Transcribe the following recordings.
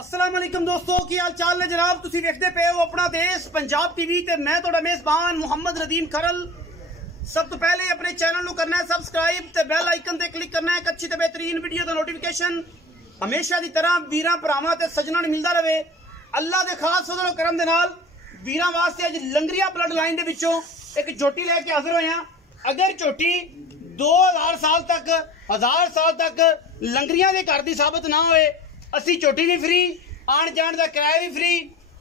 अस्सलाम वालेकुम दोस्तों की हाल चाल ने जनाब तुसी देखते पे हो अपना देश पंजाब टीवी ते मैं तुहाडा मेजबान मुहम्मद रदीम खरल। सब तो पहले अपने चैनल को करना है सबसक्राइब ते बेल आइकन ते क्लिक करना है एक अच्छी ते बेहतरीन वीडियो का नोटिफिकेशन हमेशा की तरह वीरां भरावां ते सज्जनां नूं मिलदा रहे। अल्लाह दे खास फजल करम दे नाल वीरां वास्ते अज लंगरिया ब्लड लाइन दे विचों एक झोटी लैके हाजिर होया। अगर झोटी 2000 साल तक 1000 साल तक लंगरिया के घर की साबित ना होए असी झोटी भी फ्री आन जान का किराया भी फ्री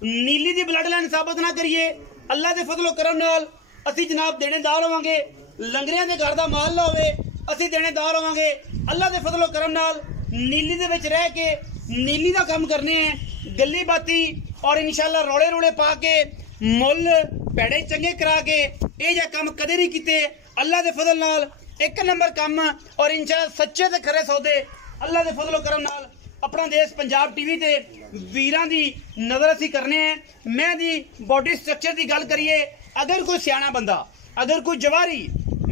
नीली की ब्लड लाइन साबित ना करिए। अल्लाह के फजलो करम नाल असी जनाब देनेदार होवांगे। लंगरिया के घर का माल ना होवे असी देनेदार होवांगे। अल्लाह के फजलो करम नाल नीली दे विच रह के नीली का काम करने हैं गली बाती और इंशाल्लाह रोले रोले पा के मुल पैड़े चंगे करा के ये जा काम कदे नहीं किते। अल्लाह के फजल नाल एक नंबर काम और इंशाल्लाह सच्चे ते खरे सौदे अल्लाह के फजलो करम नाल अपना देश पंजाब टीवी ते वीरां दी नज़र असी करने हैं। मैं दी बॉडी स्ट्रक्चर की गल करिए अगर कोई सियाना बंदा अगर कोई जवारी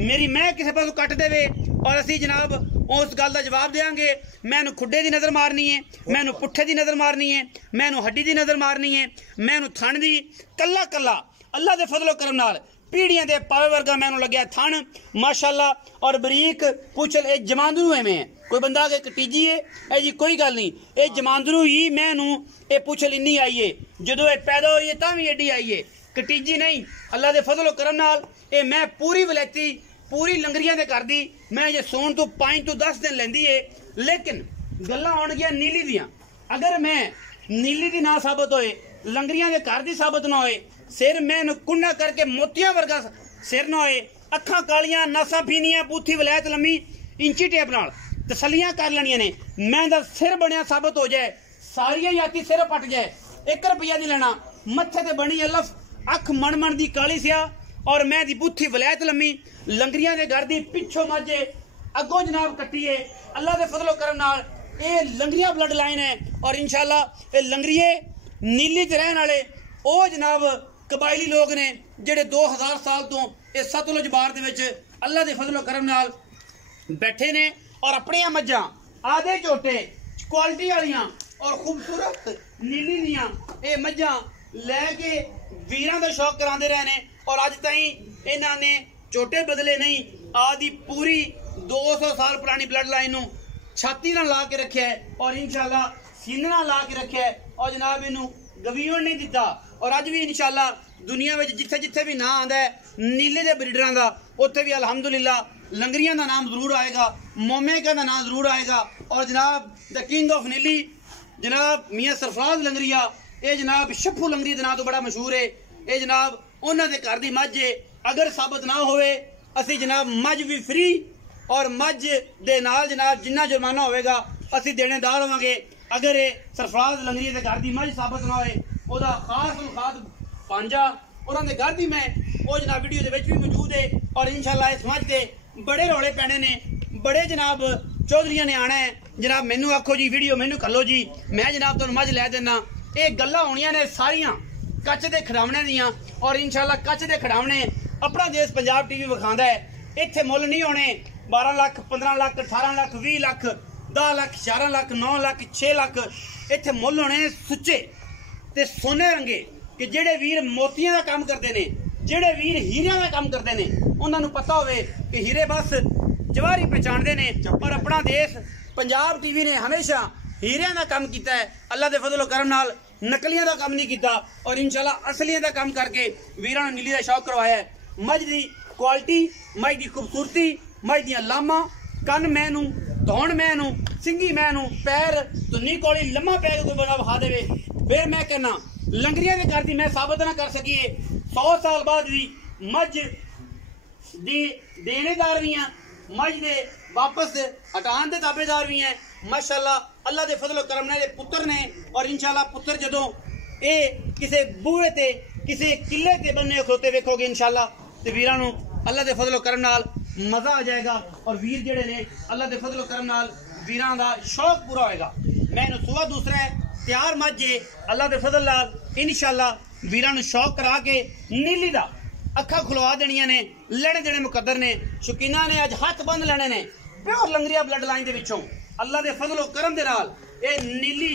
मेरी मैं किसी पासों कट देवे और असी जनाब उस गल का जवाब देंगे। मैनू खुडे की नज़र मारनी है, मैनू पुट्ठे की नज़र मारनी है, मैनू हड्डी की नज़र मारनी है, मैनू थण दी कला कला अल्लाह के फजलो करम नाल पीढ़ियां दे पावे वर्गा मैनू लग्या थण माशाअल्लाह और बरीक पुछल ए जमांदरू एवें है। कोई बंदा आगे कटीजी है ए जी कोई गल नहीं ये जमांदरू ही मैनू ये पुछल इन्नी आई है जो पैदा हुई है तां भी एडी आई है कटीजी नहीं। अल्लाह के फजलो करम नाल ये मैं पूरी वलैती पूरी लंगरिया के घर दी मैं जे सोन तो 5 तो 10 दिन लेंदी है। लेकिन गल्लां आउणगियां नीली दियां अगर मैं नीली दी ना साबित होए लंगरिया के घर की साबित ना होए सिर मैं कुंडा करके मोतिया वर्गा सिर ना होए अखां कालियां नासा पीनियां बूथी वलैत लम्मी इंची टेप नाल तसलियां कर लेनियां ने मैं दा सिर बनया साबित हो जाए सारिया याती सिर पट जाए 1 रुपया नहीं लेना मत्थे ते बनी अलफ अख मन मन दी काली सिया और मैं दी बूथी वलैत लम्मी लंगरिया के घर दी पिछों माजे अगों जनाब कट्टिए। अल्लाह के फजलो करम नाल ये लंगरिया ब्लड लाइन है और इंशाल्लाह ये लंगरिए नीली च रहने वाले ओ जनाब कबायली लोग ने जेडे 2000 साल तो ये सतलुज बार दे विच अल्लाह के फजलो करम नाल बैठे ने और अपनी मज्जां आधे झोटे क्वालिटी वालियां और खूबसूरत नीली दियां ये मज्जां लैके वीरां दा शौक करांदे रहे ने और अज ताईं इन्हां ने झोटे बदले नहीं आदि पूरी 200 साल पुरानी ब्लड लाइन नूं छाती नाल ला के रखिया है और इंशाल्लाह सीने नाल ला के रखिया है और जनाब इनू गवीवन नहीं दिता और अज भी इंशाल्लाह दुनिया में जिथे जिथे भी ना आंदा है नीले दे ब्रीडरां दा उत्थे भी अल्हम्दुलिल्लाह लंगरियां दा नाम जरूर आएगा मोमेका दा नाम जरूर आएगा और जनाब द किंग ऑफ नीली जनाब मियाँ सरफराज लंगरिया ये जनाब शप्पू लंगरी के नाम तो बड़ा मशहूर है। ये जनाब उन्हां दे घर दी मझ अगर साबित ना होवे असी जनाब मझ भी फ्री और मझ दे नाल जनाब जिन्ना जुर्माना होगा असी देनेदार होवांगे। अगर ये सरफराज लंगरी के घर की मझ साबित ना होए ओदा खास मुखात पांजा उन्होंने घर की मैं वो जनाब वीडियो के भी मौजूद है और इंशाल्लाह इस मझ के बड़े रौले पैने ने बड़े जनाब चौधरिया ने आना है जनाब मैनू आखो जी वीडियो मैनू कलो जी मैं जनाब तुहानू मझ लै देना। ये गल्लां होनियां ने सारियां कच के खिडावने दियां और इंशाल्लाह कच के खिडावने अपना देश पंजाब टीवी विखांदा है। इत्थे मुल नहीं होने 12 लाख 15 लाख 18 लाख 20 लाख 10 लाख 11 लाख 9 लाख 6 लाख इत्थे मुल होने सुच्चे ते सोने रंगे कि जेडे वीर मोतियां का काम करते हैं जेडे वीर हीरियां का काम करते हैं उन्होंने पता होवे कि हीरे बस जवारी पहचानते हैं और अपना देश पंजाब टीवी ने हमेशा हीरियां का काम किया है। अल्लाह के फजलो करम नाल नकलियां का काम नहीं किया और इंशाल्लाह असलियां का काम करके वीरां नूं नीली का शौक करवाया है। मझ की क्वालिटी मझ की खूबसूरती मझ दियां लामा कन मैनू धौण मैनू सिंगी मैनू पैर धुन्नी कोली लम्मा पैर कोई बंदा विखा देवे फिर मैं कहना लंगरिया के घर की मैं साबित ना कर सकी 100 साल बाद भी मझ दी देनेदार भी हैं मझ दे वापस हटान के ताबेदार भी हैं माशाअल्लाह। अल्लाह के फजलो करम ने पुत्र ने और इंशाल्लाह पुत्र जदों ये किसी बूहे ते किसी किले ते बनने खलोते वेखोगे इंशाल्लाह ते वीरां नूं अल्लाह के फजलो करम नाल मजा आ जाएगा और वीर जेडे ने अल्लाह के फजलो करम नाल वीरां दा शौक पूरा होएगा। मैं सुबह दूसरा तैयार मझ अल्लाह के फजल नाल इंशाल्लाह वीरां नूं शौक करा के नीली दा अखा खुलवा देनिया ने लेने देने मुकद्दर ने शौकीना ने अज हथ बंद लेने ने प्योर लंगरिया ब्लड लाइन दे विचों अल्लाह के फजलो करम दे नाल ए नीली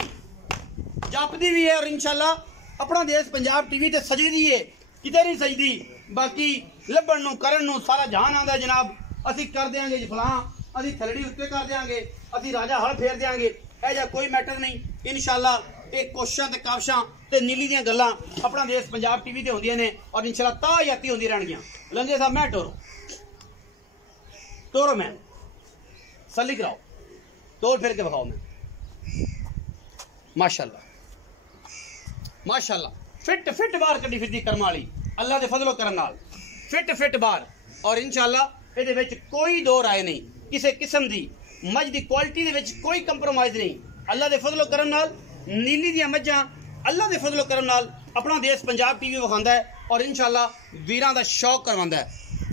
जापदी भी है और इंशाल्लाह अपना देश पंजाब टीवी ते सजदी है, किते नहीं सजदी। बाकी लभण नूं करन नूं सारा जहान आंदा जनाब, असीं कर देंगे जी फलां, असीं थलड़ी उत्ते कर देंगे, असीं राजा हल फेर देंगे, यह जा कोई मैटर नहीं। इंशाल्लाह एक कोशिशां ते काविशां ते नीली दियां गल्लां अपना देश पंजाब टीवी ते होंदियां ने और इंशाल्लाह तायाती होंदी रहणगियां। लंगे साहब मैं टोरो मैं सली कराओ, तोड़ फिर के बखाओ मैं। माशाल्लाह माशाल्लाह फिट फिट बार कड्डी फिरदी करम वाली अल्लाह दे फजलो करम नाल, फिट फिट बार। और इंशाल्लाह इहदे विच कोई दो राय नहीं, किसी किस्म दी मझ दी क्वालिटी दे विच कोई कंप्रोमाइज नहीं। अल्लाह दे फजलो करम नाल नीली दियां मझां अल्लाह दे फजलो करम नाल अपना देश पंजाब टीवी विखांदा है और इंशाल्लाह वीरां दा शौक करवांदा है।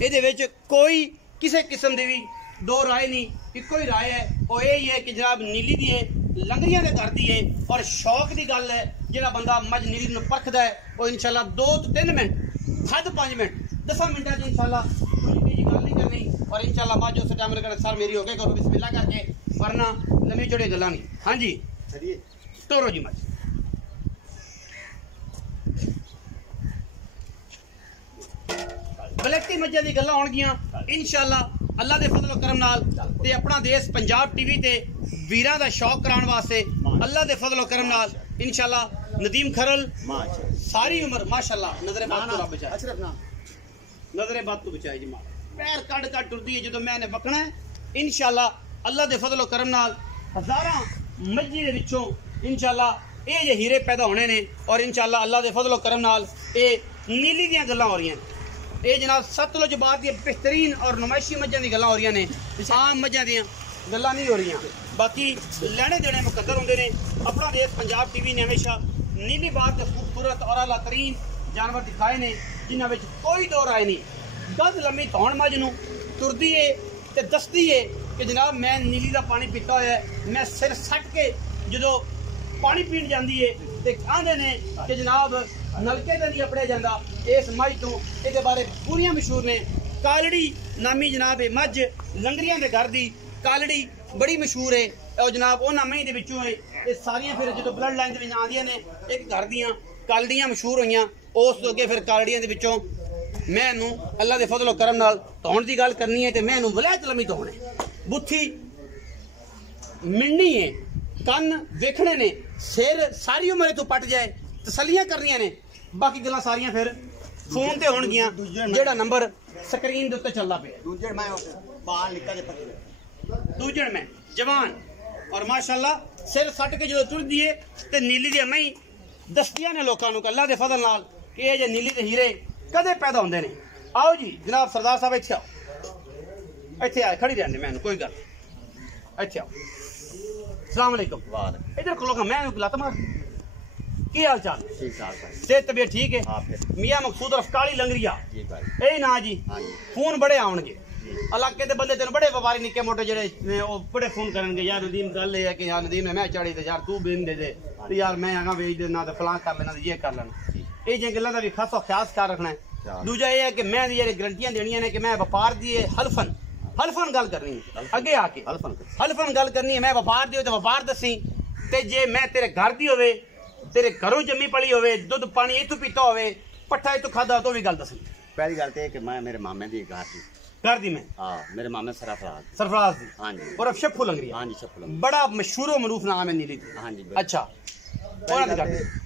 इहदे विच कोई किसी किस्म दी भी दो राय नहीं, इको ही राय है वो यही है कि जनाब नीली दी है, लंगरियां दे घर दी है और शौक की गल है। जिहड़ा बंदा मझ नीली नूं परखदा है वो इंशाल्लाह 2 तो 3 मिनट हद 5 मिनट 10 मिनटां च इंशाल्लाह कोई गल नहीं करनी और इंशाल्लाह मझ उस टाइम लगना सर मेरी हो गए करो बिस्मिल्लाह करके, वरना लम्मी चौड़ी गल्लां नहीं। हाँ जी तोरो जी मझ बलैती मज्जां दी गल्लां होणगियां इंशाल्लाह अल्लाह दे फजलो करम नाल ते अपना देश पंजाब टीवी ते वीरां दा शौक कराउण वास्ते अल्लाह दे फजलो करम नाल इंशाल्लाह नदीम खरल सारी उम्र माशाल्लाह नजरे बात तो रब बचाए, नजरे बात तो बचाए जी मां पैर कड कड टुरदी है जदों मैंने बकना है इंशाल्लाह अल्लाह दे फजलो करम नाल हजारां मज्जी दे विचों इंशाल्लाह ये जे हीरे पैदा होने ने और इंशाल्लाह अल्लाह दे फजलो करम नाल ये नीली दियां गल्लां हो रही हैं। ये जनाब सतलुज बाद दी बेहतरीन और नुमाइशी मज्जां दी गल्लां हो रही ने, आम मज्जां दियां गल्लां नहीं हो रही। बाकी लैने देने मुकद्दर होंदे ने। अपना देश पंजाब टीवी ने हमेशा नीली बात के खूबसूरत और आला तरीन जानवर दिखाए ने जिन्हां विच कोई दो राय नहीं। गद लम्मी धौण मझ नूं तुरदी है ते दसदी है कि जनाब मैं नीली दा पानी पीता होया है, मैं सिर सट के जदों पानी पीण जांदी है ते आंदे ने कि जनाब नलके ते नहीं अपड़िया जांदा। इस मझ तो ये बारे पूरियां मशहूर ने। कालड़ी नामी जनाब ये मझ लंगरियां दे घर दी कालड़ी बड़ी मशहूर है और जनाब उन्हां महीं दे विचों है ये सारियां फिर जो ब्लड लाइन दे विच आंदियां ने एक घर दियां कालड़ियां मशहूर होईयां। उस तो अगे फिर कालड़ियां दे विचों मैनू अल्लाह दे फजलो करम नाल धौण दी गल करनी है तो मैनू वलैत लम्मी धौण है, बुत्थी मिलनी है, कन वेखने ने, सिर सारी उम्र तू पट जाए तसलियां करनियां ने। बाकी गल्लां सारियां फिर फोन ते होणगियां जेड़ा नंबर स्क्रीन दे उत्ते चलदा पिया। दूजण मैं बाल निकल के पकड़ दूजण में जवान और माशाल्लाह सिर सट के जो टुरदी है ते नीली दी मई दस्तियां ने लोकां नूं अल्लाह दे फजल नाल कि ये जे नीली दे हीरे कदे पैदा होंदे ने। आओ जी जनाब सरदार साहब इत्थे आओ, इत्थे आ खड़ी रहने मैनू कोई गल इत्थे आओ। अस्सलाम वालेकुम। इधर खलो मैं लत मार की हाल चाल ठीक ठाक सेहत तबीयत ठीक है? हाँ, मियां मकसूद अफकाली लंगरिया यही ना जी। फोन बड़े आउणगे इलाके दे बंदे तेन बड़े व्यापारी निक्के मोटे जेड़े बड़े फोन करनगे यार नदीम गल है कि यार नदीम ने मैं चाड़ी ते यार तू बिन दे दे ते यार मैं आगा बेच देना ते फलां कर लेना ते ये कर लेना। ये जे गल्लां दा भी खासा ख्यास ख्याल रखना है। दूजा ये है कि मैं जेड़े गारंटियां देनियां ने कि मैं व्यापार दी हलफन हलफन गल करनी है अगे आके हलफन गल करनी है। मैं व्यापार दी तो व्यापार दसी ते जे मैं तेरे घर दी होवे तेरे घरों जम्मी पली होवे दुध पानी इतों पीता होवे पट्ठा इतों खादा तो भी गल दसी। पहली गल तो कि मैं मेरे मामे दी घर दी मैं हाँ मेरे मामे सरफराज दी हाँ जी और अब शप्पू लंगरी हाँ जी शप्पू लंगरी बड़ा मशहूर मरूफ नाम है नीली हाँ जी। अच्छा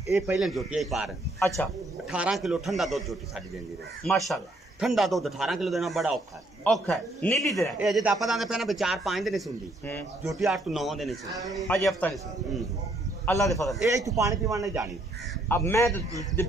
ये पहले जोटी आई पार अच्छा 18 किलो ठंडा दूध जोटी साडी देंदी रही माशाल्लाह। ठंडा दूध 18 किलो देना बड़ा औखा है नीली दे ये अजे तापा दांदे पैना 4-5 दिन सुंदी जोटी 8 to 9 दिन सुंदी अजे हफ्ता नहीं अल्लाह दे फजल ये तू पानी पीवान नहीं जानी। अब मैं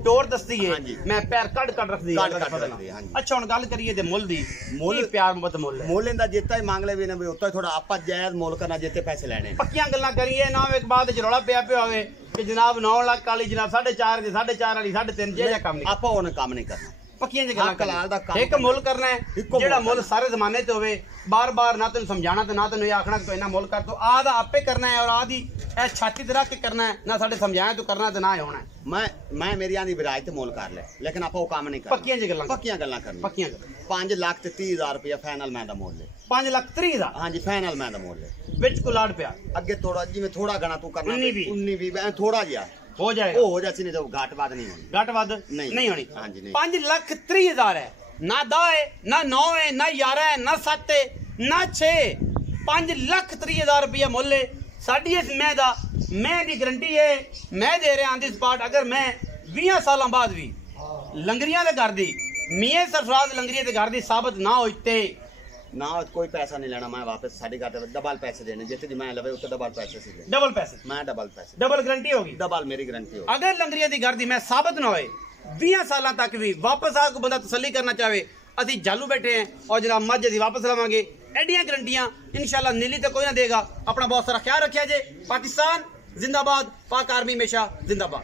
डोर दसदी है मैं पैर कट कट रख दी। अच्छा हुन गल करिए ते मुल दी मुल प्यार मोहब्बत मुल इंदा जितना ही मांग ले भी ना भी उतना थोड़ा आपा जायज मोल करना जिते पैसे लेने पक्कियां गल्लां करिए ना एक बात च रौला पिया होवे कि जनाब 9 लाख वाली जनाब 4.5 दी 4.5 वाली 3.5 जे काम नहीं आपा ओने काम नहीं करना पक्कियां गल्लां कलाल दा काम एक मुल करना है जेड़ा मुल सारे जमाने ते होवे बार बार ना तेन समझाना ते ना तेन ये आखना कि इना मुल कर तो आदा आपे करना है और आदी ए छाती ते रख के करना है ना साडे समझाया तो करना ते ना होना है। मैं मेरी आंदी विराज ते मोल कर ले लेकिन आपा वो काम नहीं करना पक्कियां गल्लां करनी पक्कियां 5 लाख ते 30,000 रुपया फाइनल मैं दा मोल ले 5,30,000 हां जी फाइनल मैं दा मोल ले विच को लाड पिया अगे थोड़ा जिवें थोड़ा गना तू करना 19 20 थोड़ा जिया हो जाएगा, वो हो जाती नहीं तो घाट बाद नहीं होनी, घट वध नहीं। नहीं होनी। हाँ जी, नहीं। 5,30,000 है, ना 10 है, ना 9 है, ना 11 है, ना 7 है, ना 6, 5,30,000 रुपया मुੱਲ है साडी इस मैं दा। मैं दी गारंटी है, मैं दे रहा ऑन दी स्पॉट। अगर मैं 20 सालों बाद भी लंगरियां दे घर दी, मियां सरफराज लंगरियां दे घर दी साबित ना होते ना कोई पैसा नहीं लेना, मैं वापस साढ़े घाटे डबल पैसे देने, जितने जी मैं लवे उससे डबल पैसे से देने, डबल पैसे, मैं डबल पैसे, डबल गारंटी होगी, डबल मेरी गारंटी होगी। अगर लंगरियां दी घर दी मैं साबित ना होए 20 साल तक भी वापस आके बंदा तसल्ली करना चाहे, असी जालू बैठे हैं और जनाब मझ असी वापस लवांगे। एडियां गारंटियां इंशाल्लाह नीली तो कोई ना देगा। अपना बहुत सारा ख्याल रखिया जे। पाकिस्तान जिंदाबाद, पाक आर्मी हमेशा जिंदाबाद।